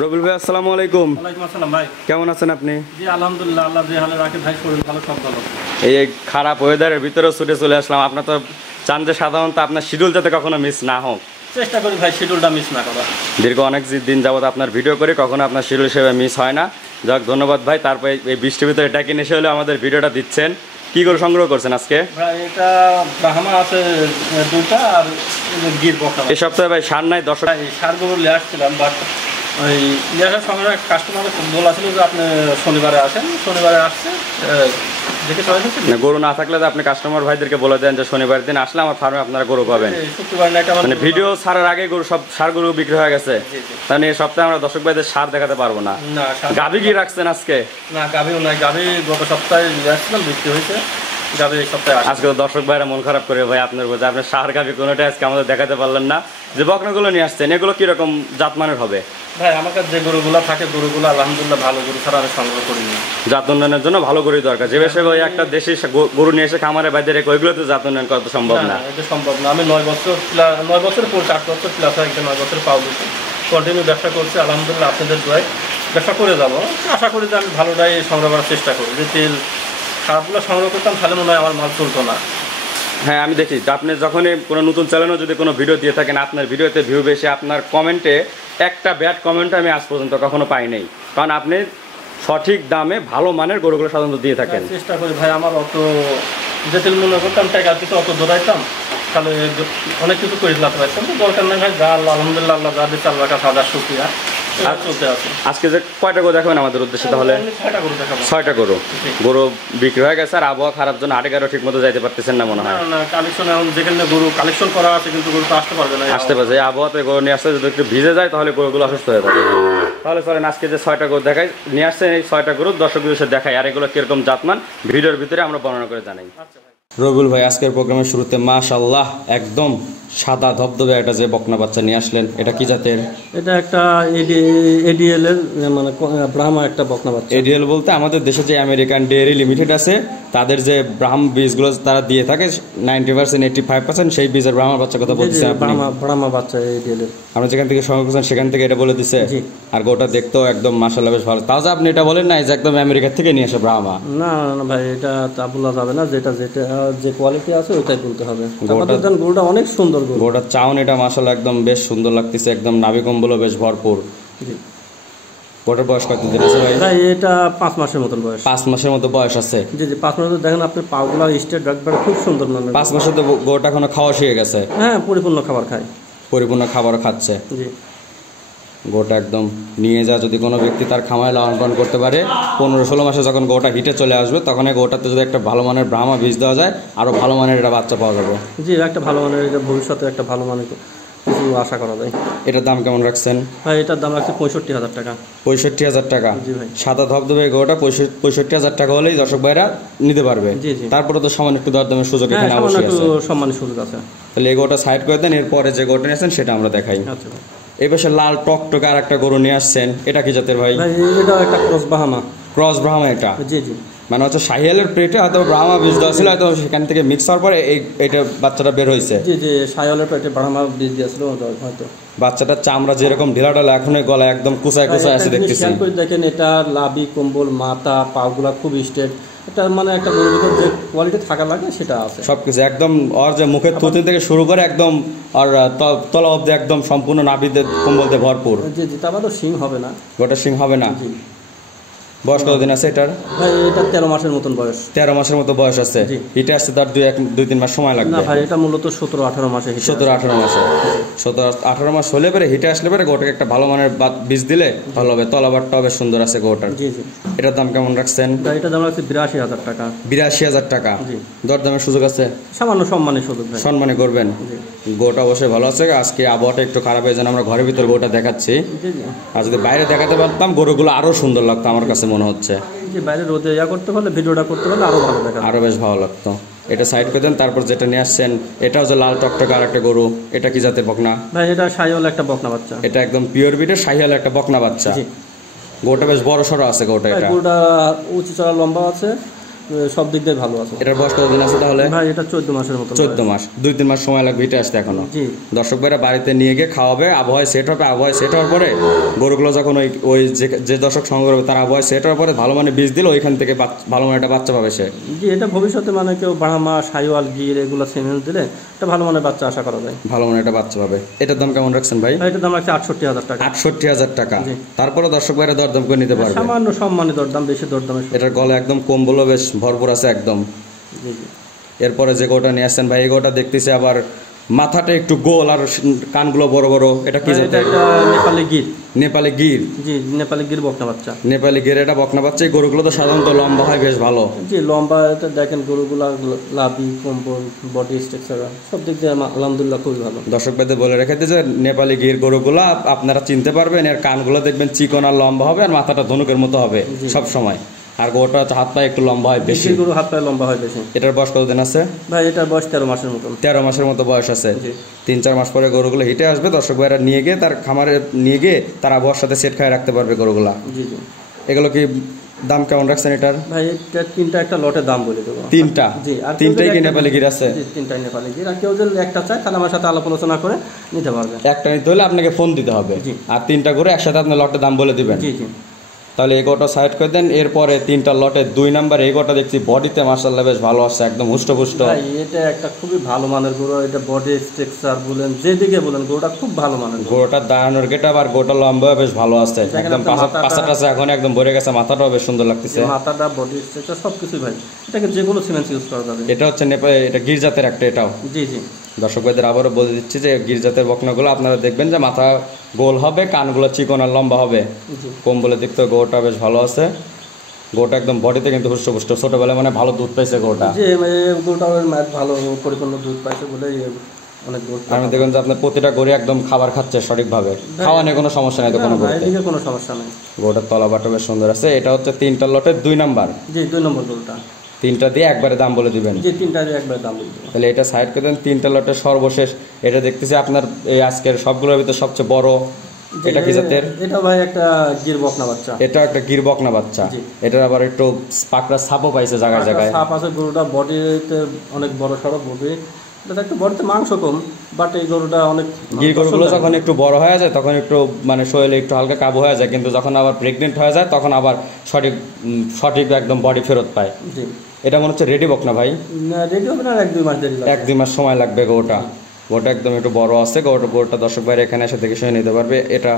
রবিউল ভাই আসসালামু আলাইকুম। ওয়ালাইকুম আসসালাম ভাই। কেমন আছেন আপনি? জি আলহামদুলিল্লাহ, আল্লাহ যে হালে রাখে ভাই, শরীর ভালো, সব ভালো। এই খারাপ ওয়েদারের ভিতরেও ছুটে চলে আসলাম। আপনার তো চান যে সাধারণত আপনার শিডিউল যাতে কখনো মিস না হোক। চেষ্টা করি ভাই শিডিউলটা মিস না করা। দীর্ঘ অনেক দিন যাবত আপনার ভিডিও করি, কখনো আপনার শিডিউল হিসেবে মিস হয় না। যাক ধন্যবাদ ভাই। তারপরে এই বৃষ্টির ভিতরে এটা কিনে এসে হলেও আমাদের ভিডিওটা দিচ্ছেন। কি করে সংগ্রহ করছেন আজকে? ভাই এটা ব্রাহ্মা আছে দুইটা, আর গির বকরা। এই সপ্তাহে ভাই সার নাই, দর্শক এই সারগুলো নিয়ে আসছিলাম, বাট ওই নিয়ে আসার সময় কাস্টমার বলা ছিল যে আপনি শনিবারে আসেন। শনিবারে আসছে দেখে চলে এসেছে। গরু না থাকলে তো আপনি কাস্টমার ভাইদেরকে বলে দেন যে শনিবার দিন আসলে আমার ফার্মে আপনারা গরু পাবেন। শুক্রবার নাইট মানে ভিডিও ছাড়ার আগে গরু সব সার গরু বিক্রি হয়ে গেছে। তাহলে এই সপ্তাহে আমরা দর্শক ভাইদের সার দেখাতে পারবো না। গাভী কি রাখছেন আজকে? না, গাভীও নাই। গাভী গত সপ্তাহে নিয়ে আসছিলাম, বিক্রি হয়েছে। গাভী এই সপ্তাহে আজকে তো দর্শক ভাইরা মন খারাপ করে ভাই আপনার বোঝা, আপনার সার গাভী কোনোটাই আজকে আমাদের দেখাতে পারলেন না। যে বকনাগুলো নিয়ে আসছেন এগুলো কিরকম জাতমানের হবে? ভাই আমার কাছে যে গরুগুলো থাকে, গরুগুলো আলহামদুলিল্লাহ ভালো গরু ছাড়া আমি সংগ্রহ করিনি। জাত উন্নয়নের জন্য ভালো গরুই দরকার। যে বেশি ভাই একটা দেশি গরু নিয়ে এসে খামারে বাইরে রেখে ওইগুলো তো জাত উন্নয়ন করা সম্ভব না। এটা সম্ভব না। আমি 9 বছর পর 8 বছর প্লাস একটা 9 বছর পাও দিচ্ছি, কন্টিনিউ ব্যবসা করছি আলহামদুলিল্লাহ। আপনাদের দোয়ায় ব্যবসা করে যাবো। আশা করি যে আমি ভালোটাই সংগ্রহ করার চেষ্টা করি। যে তেল খারাপগুলো সংগ্রহ করতাম তাহলে মনে হয় আমার মাল চলতো না। হ্যাঁ আমি দেখি আপনি যখনই কোনো নতুন চ্যানেলও যদি কোনো ভিডিও দিয়ে থাকেন, আপনার ভিডিওতে ভিউ বেশি, আপনার কমেন্টে একটা ব্যাড কমেন্ট আমি আজ পর্যন্ত কখনো পাই নাই। কারণ আপনি সঠিক দামে ভালো মানের গরুগুলো সাধারণত দিয়ে থাকেন। চেষ্টা করি ভাই। আমার অত যে তেল মনে করতাম টাকা কিছু অত দৌড়াইতাম, তাহলে অনেক কিছু করে দিতে পারতাম। তো দরকার নেই ভাই, যা আলহামদুলিল্লাহ আল্লাহ যা দিচ্ছে আল্লাহর কাছে হাজার শুকরিয়া। চলতে আছে। আজকে যে কয়টা গরু দেখাবেন আমাদের উদ্দেশ্যে? তাহলে 6টা গরু দেখাবো। 6টা গরু। গরু বিক্রি হয়ে গেছে আর আবহাওয়া খারাপ জন্য হাটে গাড়ি ঠিক মতো যাইতে পারতেছেন না মনে হয়। না কালেকশন এখন যেখানে গরু কালেকশন করা আছে, কিন্তু গরু তো আসতে পারবে না। আসতে পারছে আবহাওয়াতে গরু নিয়ে আসতে যদি একটু ভিজে যায় তাহলে গরুগুলো অসুস্থ হয়ে যাবে। তাহলে চলেন আজকে যে 6টা গরু দেখাই নিয়ে আসছেন, এই 6টা গরু দর্শকদের সাথে দেখাই আর এগুলো কিরকম জাতমান ভিডিওর ভিতরে আমরা বর্ণনা করে জানাই। রবিউল ভাই আজকের প্রোগ্রামের শুরুতে মাশাআল্লাহ একদম সাদা ধবধবে একটা যে বকনা বাচ্চা নিয়ে আসলেন, এটা কি জাতের? এটা একটা এডিএল এর মানে ব্রাহ্মা একটা বকনা বাচ্চা। এডিএল বলতে আমাদের দেশে যে আমেরিকান ডেয়ারি লিমিটেড আছে তাদের যে ব্রাহ্ম বীজগুলো তারা দিয়ে থাকে 90% 85% সেই বীজের ব্রাহ্মা বাচ্চা কথা বলতেছেন আপনি? ব্রাহ্মা বাচ্চা এডিএল এর। আমরা যেখান থেকে সংগ্রহ করছেন সেখান থেকে এটা বলে দিছে। আর গোটা দেখতেও একদম মাশাআল্লাহ বেশ ভালো। তাও আপনি এটা বলেন না যে একদম আমেরিকা থেকে নিয়ে আসে ব্রাহ্মা? না ভাই, এটা তা বলা যাবে না। যেটা যে কোয়ালিটি আছে ওইটাই বলতে হবে। গরুটা অনেক সুন্দর। গোটার চাউন এটা মাশাআল্লাহ একদম বেশ সুন্দর লাগতেছে, একদম নাভি কম্বলও বেশ ভরপুর। গোটার বয়স কত দিন আছে ভাই? ভাই এটা 5 মাসের মতন বয়স। 5 মাসের মতো বয়স আছে। জি 5 মাসের। দেখেন আপনি পাগুলা স্টেট রাখবেন, খুব সুন্দর। মানে 5 মাসে তো গোটা এখনো খাওয়া শিখে গেছে? হ্যাঁ, পরিপূর্ণ খাবার খায়। পরিপূর্ণ খাবার খাচ্ছে। জি গোটা একদম নিয়ে যা যদি কোনো ব্যক্তি তার খামারে লালন পালন করতে পারে 15-16 মাসে যখন গোটা হিটে চলে আসবে তখন এই গোটাতে যদি একটা ভালো মানের ব্রাহ্মা বীজ দেওয়া যায় আরো ভালো মানের এটা বাচ্চা পাওয়া যাবে। জি একটা ভালো মানের, এটা ভবিষ্যতে একটা ভালো মানের কিছু আশা করা যায়। এটার দাম কেমন রাখছেন ভাই? এটার দাম রাখছে 65,000 টাকা। 65,000 টাকা? জি ভাই। সাদা ধবধবে গোটা 65,000 টাকা হলেই দর্শক ভাইরা নিতে পারবে। জি জি। তারপরে তো সামান্য একটু দরদামের সুযোগ এখানে অবশ্যই আছে। সম্মানের সুযোগ আছে। তাহলে এই গোটা সাইড করে দেন, এরপরে যে গোটা নিয়েছেন সেটা আমরা দেখাই। আচ্ছা ভাই। এই পাশে লাল টকটকে আর একটা গরু নিয়ে আসছেন, এটা কি জাতের ভাই? ভাই এটা একটা ক্রস ব্রাহ্মা। ক্রস ব্রাহ্মা এটা? জি জি। মানে হচ্ছে শাহিয়ালের পেটে হয়তো ব্রাহ্মা বীজ দেওয়া ছিল, হয়তো সেখান থেকে মিক্স হওয়ার পরে এইটা বাচ্চাটা বের হয়েছে। জি জি, শাহিয়ালের পেটে ব্রাহ্মা বীজ দিয়েছিল হয়তো। বাচ্চাটার চামড়া যেরকম ঢিলাঢালা, এখন গলা একদম কুচায় কুচায় আছে দেখতেছি। দেখেন এটা লাভি কম্বল, মাথা পাগুলা খুব স্ট্রেট। এটা মানে একটা গরুর ভিতর যে কোয়ালিটি থাকা লাগে সেটা আছে সবকিছু। একদম ওর যে মুখের থুতনি থেকে শুরু করে একদম আর তলা অব্দি একদম সম্পূর্ণ নাভিতে কম্বলতে ভরপুর। জি জি। তারপর তো শিং হবে না? গোটা শিং হবে না। বয়স কতদিন আছে এটার? ভাই এটা 13 মাসের মতন বয়স। 13 মাসের মতো বয়স আছে। হিটে আসতে তার 2-3 মাস সময় লাগবে? না ভাই, এটা মূলত 17-18 মাসে। 17-18 মাসে? 17-18 মাস হলে পরে হিটে আসলে পরে গোটাকে একটা ভালো মানের বীজ দিলে ভালো হবে। তলাবারটাও বেশ সুন্দর আছে গোটার। জি জি। এটার দাম কেমন রাখছেন? এটার দাম রাখছে 82,000 টাকা। 82,000 টাকা? জি। দরদামের সুযোগ আছে? সামান্য সম্মানের সুযোগ। সম্মানে করবেন? গোটা অবশ্যই ভালো আছে। আজকে আবহাওয়াটা একটু খারাপ হয়ে যায়, আমরা ঘরের ভিতর গোটা দেখাচ্ছি। আর যদি বাইরে দেখাতে পারতাম গরুগুলো আরো সুন্দর লাগতো আমার কাছে মনে হচ্ছে। বাইরে রোদে করতে পারলে, ভিডিওটা করতে পারলে আরো ভালো দেখাতো, আরো বেশ ভালো লাগতো। এটা সাইড করে দেন। তারপর যেটা নিয়ে আসছেন এটাও যে লাল টকটকে আর একটা গরু, এটা কি জাতের বকনা ভাই? এটা শাহিওয়াল একটা বকনা বাচ্চা। এটা একদম পিওর বিটের শাহিওয়াল একটা বকনা বাচ্চা। গোটা বেশ বড় সড়ো আছে গোটা। এটা গোটা উঁচু চড়া লম্বা আছে, সব দিক দিয়ে ভালো আছে। এটার বয়স কতদিন আছে তাহলে? ভাই এটা 14 মাসের মতো। 14 মাস, 2-3 মাস সময় লাগবে এটা আসতে এখনো। জি। দর্শক ভাইরা বাড়িতে নিয়ে গিয়ে খাওয়াবে, আবহাওয়া সেট হবে, আবহাওয়া সেট হওয়ার পরে গরুগুলো যখন ওই যে দর্শক সংগ্রহ করবে তার আবহাওয়া সেট হওয়ার পরে ভালো মানে বীজ দিলে ওইখান থেকে ভালো মানে একটা বাচ্চা পাবে সে। জি, এটা ভবিষ্যতে মানে কেউ ব্রাহ্মা, সাইওয়াল, গির এগুলো সিমেন্স দিলে এটা ভালো মানের বাচ্চা আশা করা যায়। ভালো মানে একটা বাচ্চা পাবে। এটার দাম কেমন রাখছেন ভাই? এটার দাম রাখছে 68,000 টাকা। 68,000 টাকা। তারপরে দর্শক ভাইরা দরদাম করে নিতে পারবে। সামান্য সম্মানী দরদাম, বেশি দরদামে। এটার গলা একদম কম্বল বেশ ভরপুর আছে একদম। জি জি। এরপরে যে গোটা নিয়ে আসছেন ভাই, এই গোটা দেখতেছি আবার মাথাটা একটু গোল আর কানগুলো বড় বড়। এটা কি জাতের? এটা একটা নেপালি গির। নেপালি গির। জি, নেপালি গির বকনা বাচ্চা। নেপালি গির, এটা বকনা বাচ্চা। এই গরুগুলো তো সাধারণত লম্বা হয় বেশ ভালো। জি, লম্বা। এটা দেখেন গরুগুলা লাভি, কম্বল, বডি স্ট্রাকচার সব দিক দিয়ে আলহামদুলিল্লাহ খুবই ভালো। দর্শক ভাইদের বলে রেখে যে নেপালি গির গরুগুলা আপনারা চিনতে পারবেন। এর কানগুলো দেখবেন চিকন আর লম্বা হবে, আর মাথাটা ধনুকের মতো হবে সব সময়। আর গোটা হাত পা একটু লম্বা হয় বেশি। গরু হাত পা লম্বা হয় বেশি। এটার বয়স কতদিন আছে ভাই? এটার বয়স 13 মাসের মতো। 13 মাসের মতো বয়স আছে। 3-4 মাস পরে গরুগুলো হিটে আসবে। দর্শক ভাইরা নিয়ে গিয়ে তার খামারে নিয়ে গিয়ে তার আবহাওয়ার সাথে সেট খায় রাখতে পারবে গরুগুলা। জি জি। এগুলো কি দাম কেমন রাখছেন এটার? ভাই এটা তিনটা একটা লটের দাম বলে দেবো। তিনটা? জি। আর তিনটাই কি নেপালি গির আছে? জি, তিনটাই নেপালি গির। আর কেউ যদি একটা চায় তাহলে আমার সাথে আলাপ আলোচনা করে নিতে পারবে। একটা নিতে হলে আপনাকে ফোন দিতে হবে। আর তিনটা করে একসাথে আপনি লটের দাম বলে দিবেন। জি জি। তাহলে এই গোটা সাইড করে দেন। এরপরে তিনটা লটে 2 নাম্বার এই গোটা দেখছি বডিতে মাশাআল্লাহ বেশ ভালো আছে, একদম হুষ্টপুষ্ট। ভাই এটা একটা খুবই ভালো মানের গরু। এটা বডি স্ট্রাকচার বলেন, যেদিকে বলেন গরুটা খুব ভালো মানের। গরুটার দাঁড়ানোর গেটা আর গোটা লম্বা বেশ ভালো আছে, একদম পাশাটাছে এখন একদম ভরে গেছে, মাথাটাও বেশ সুন্দর লাগতেছে। মাথাটা, বডি স্ট্রাকচার সবকিছু ভাই। এটাকে যে কোনো সিমেন্স ইউজ করা যাবে। এটা হচ্ছে নেপালে, এটা গির জাতের একটা। এটাও জি জি। দর্শক ভাইদের আবারও বলে দিচ্ছি যে গির জাতের বকনাগুলো আপনারা দেখবেন যে মাথা গোল হবে, কানগুলো চিকন আর লম্বা হবে। কম বলে দেখতে গরুটা বেশ ভালো আছে। গরুটা একদম বডিতে কিন্তু হুষ্টপুষ্ট, ছোটবেলায় মানে ভালো দুধ পাইছে গরুটা। জি, গরুটা ভালো পরিপূর্ণ দুধ পাইছে বলে অনেক দুধ। আমি দেখুন যে আপনার প্রতিটা গরু একদম খাবার খাচ্ছে সঠিকভাবে, খাওয়া নিয়ে কোনো সমস্যা নেই তো কোনো গরুতে? কোনো সমস্যা নেই। গরুটার তলাবাটা বেশ সুন্দর আছে। এটা হচ্ছে তিনটা লটের 2 নাম্বার। জি, 2 নম্বর গরুটা। তিনটা দিয়ে একবারে দাম বলে দিবেন? জি, তিনটা দিয়ে একবারে দাম বলে দিবেন। তাহলে এটা সাইড করে দেন। তিনটা লটের সর্বশেষ এটা দেখতেছি আপনার এই আজকের সবগুলোর ভিতরে সবচেয়ে বড়। এটা কি জাতের? এটা ভাই একটা গির বকনা বাচ্চা। এটা একটা গির বকনা বাচ্চা। এটার আবার একটু পাকড়া ছাপও পাইছে জায়গায় জায়গায়। ছাপ আছে গরুটা, বডিতে অনেক বড় সড়ো বডি। এটা একটু বডিতে মাংস কম, বাট এই গরুটা অনেক। গির গরুগুলো যখন একটু বড় হয়ে যায় তখন একটু মানে শরীরে একটু হালকা কাবু হয়ে যায়, কিন্তু যখন আবার প্রেগনেন্ট হয়ে যায় তখন আবার সঠিক একদম বডি ফেরত পায়। জি। এটা মনে হচ্ছে রেডি বকনা ভাই? রেডি হবে না, 1-2 মাস দেরি লাগবে। 1-2 মাস সময় লাগবে। গরুটা একদম একটু বড় আছে। গরুটা দর্শক ভাই এখানে এসে দেখে শুনে নিতে পারবে। এটা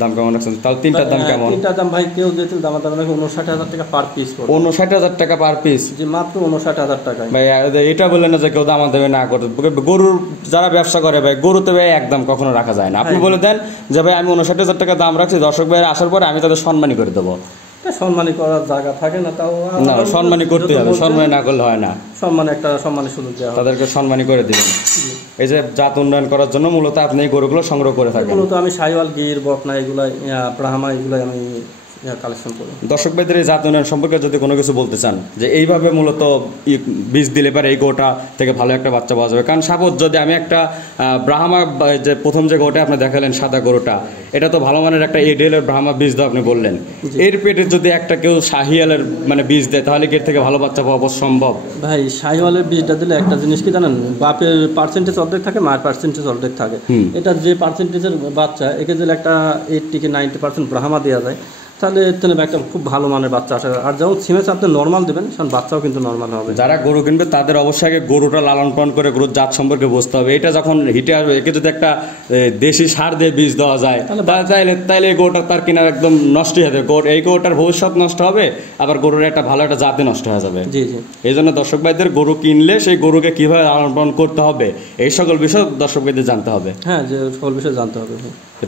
দাম কেমন রাখছেন? তাহলে তিনটার দাম কেমন? তিনটার দাম ভাই কেউ যেতে দাম 59,000 টাকা পার পিস। 59,000 টাকা পার পিস? জি, মাত্র 59,000 টাকা। ভাই এটা বললেন না যে কেউ দাম দেবে না করে। গরুর যারা ব্যবসা করে ভাই, গরুতে ভাই একদম কখনো রাখা যায় না। আপনি বলে দেন যে ভাই আমি 59,000 টাকা দাম রাখছি, দর্শক ভাইয়ের আসার পরে আমি তাদের সম্মানী করে দেবো। সম্মানী করার জায়গা থাকে না, তাও না, সম্মানী করতে হবে, সম্মানী না করলে হয় না। একটা সম্মানের সুযোগ দেওয়া, তাদেরকে সম্মানী করে দিবেন। এই যে জাত উন্নয়ন করার জন্য মূলত আপনি এই গরুগুলো সংগ্রহ করে থাকেন? মূলত আমি সাইওয়াল, গির, বকনা এগুলো, ব্রাহ্মা এগুলো আমি কালেকশন করি। দর্শক ভাইদের এই জাত উন্নয়ন সম্পর্কে যদি কোনো কিছু বলতে চান যে এইভাবে মূলত বীজ দিলে পারে এই গরুটা থেকে ভালো একটা বাচ্চা পাওয়া যাবে। কারণ সাপোজ যদি আমি একটা ব্রাহ্মা, যে প্রথম যে গরুটা আপনি দেখালেন সাদা গরুটা, এটা তো ভালো মানের একটা এডেলের ব্রাহ্মা বীজ দেওয়া আপনি বললেন। এর পেটে যদি একটা কেউ শাহিয়ালের মানে বীজ দেয় তাহলে কি এর থেকে ভালো বাচ্চা পাওয়া সম্ভব? ভাই শাহিওয়ালের বীজটা দিলে একটা জিনিস কি জানেন, বাপের পার্সেন্টেজ অর্ধেক থাকে, মায়ের পার্সেন্টেজ অর্ধেক থাকে। এটা যে পার্সেন্টেজের বাচ্চা, একে যদি একটা 80-90% ব্রাহ্মা দেওয়া যায় তাহলে একটা খুব ভালো মানের বাচ্চা আসে। আর যখন সিমেন্স আপনি নর্মাল দেবেন তখন বাচ্চাও কিন্তু নর্মাল হবে। যারা গরু কিনবে তাদের অবশ্যই আগে গরুটা লালন পালন করে গরুর জাত সম্পর্কে বুঝতে হবে। এটা যখন হিটে আসবে, একে যদি একটা দেশি সার দিয়ে বীজ দেওয়া যায় তাহলে এই গরুটা তার কিনার একদম নষ্ট হয়ে যাবে। এই গরুটার ভবিষ্যৎ নষ্ট হবে, আবার গরুর একটা ভালো একটা জাতে নষ্ট হয়ে যাবে। জি জি। এই জন্য দর্শক ভাইদের গরু কিনলে সেই গরুকে কিভাবে লালন পালন করতে হবে এই সকল বিষয় দর্শক ভাইদের জানতে হবে। হ্যাঁ, যে সকল বিষয় জানতে হবে।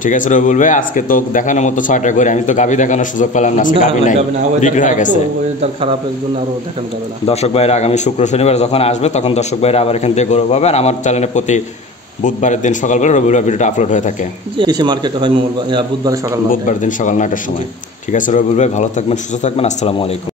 ঠিক আছে রবিউল ভাই, আজকে তো দেখানোর মতো 6টা করে, আমি তো গাভী দেখানোর সুযোগ পেলাম না, গাভী নাই, বিক্রি হয়ে গেছে। দর্শক ভাইরা আগামী শুক্র শনিবার যখন আসবে তখন দর্শক ভাইরা আবার এখান থেকে গরু পাবে। আর আমার চ্যানেলে প্রতি বুধবারের দিন সকালবেলা রবিবার ভিডিওটা আপলোড হয়ে থাকে। কৃষি মার্কেটে হয় বুধবার দিন সকাল 9টার সময়। ঠিক আছে রবিউল ভাই, ভালো থাকবেন, সুস্থ থাকবেন। আসসালামু আলাইকুম।